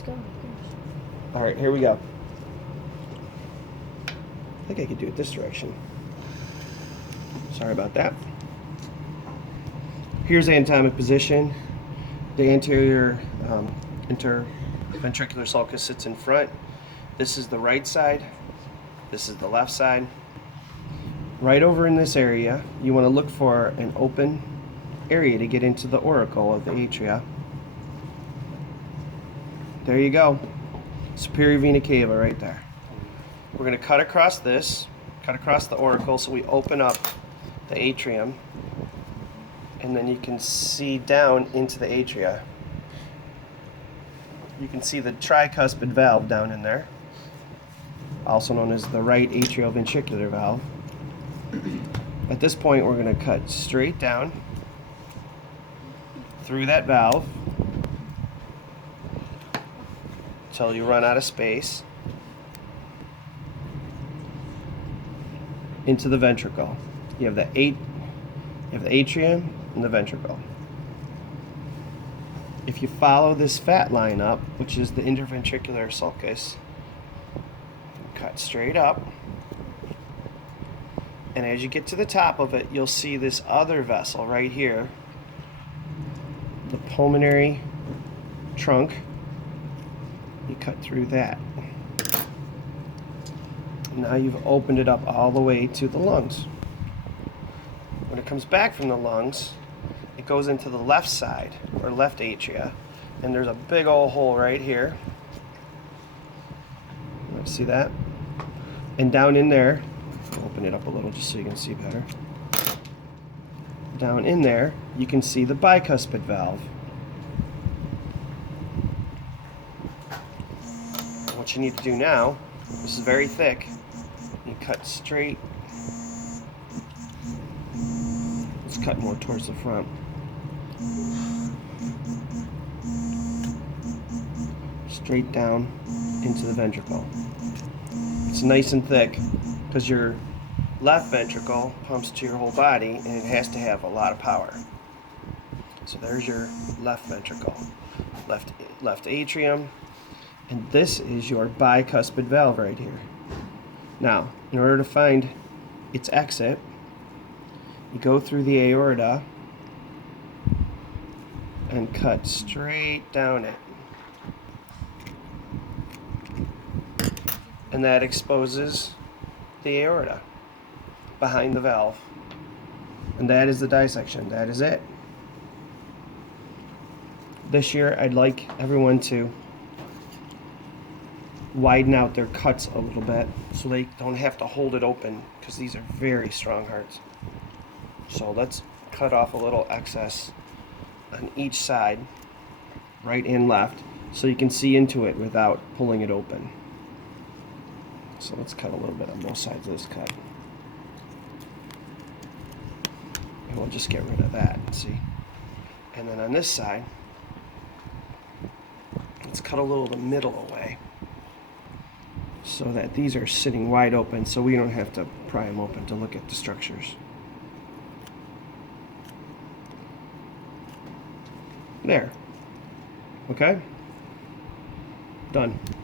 Let's go. Of course. All right, here we go. I think I could do it this direction. Sorry about that. Here's the anatomic position. The anterior interventricular sulcus sits in front. This is the right side. This is the left side. Right over in this area, you want to look for an open area to get into the auricle of the atria. There you go. Superior vena cava right there. We're going to cut across this, cut across the auricle so we open up the atrium, and then you can see down into the atria. You can see the tricuspid valve down in there, also known as the right atrioventricular valve. At this point, we're going to cut straight down through that valve until you run out of space into the ventricle. You have the atrium and the ventricle. If you follow this fat line up, which is the interventricular sulcus, cut straight up, and as you get to the top of it, you'll see this other vessel right here, the pulmonary trunk. You cut through that. Now you've opened it up all the way to the lungs. When it comes back from the lungs, it goes into the left side, or left atria, and there's a big old hole right here. See that? And down in there, I'll open it up a little just so you can see better. Down in there, you can see the bicuspid valve. What you need to do now, this is very thick, you cut straight. Let's cut more towards the front. Straight down into the ventricle. It's nice and thick because your left ventricle pumps to your whole body and it has to have a lot of power. So there's your left ventricle, left atrium, and this is your bicuspid valve right here. Now, in order to find its exit, you go through the aorta and cut straight down it. And that exposes the aorta behind the valve. And that is the dissection. That is it. This year, I'd like everyone to widen out their cuts a little bit so they don't have to hold it open, because these are very strong hearts. So let's cut off a little excess on each side, right and left, so you can see into it without pulling it open. So let's cut a little bit on both sides of this cut. And we'll just get rid of that, see? And then on this side, let's cut a little of the middle away so that these are sitting wide open so we don't have to pry them open to look at the structures. There. Okay? Done.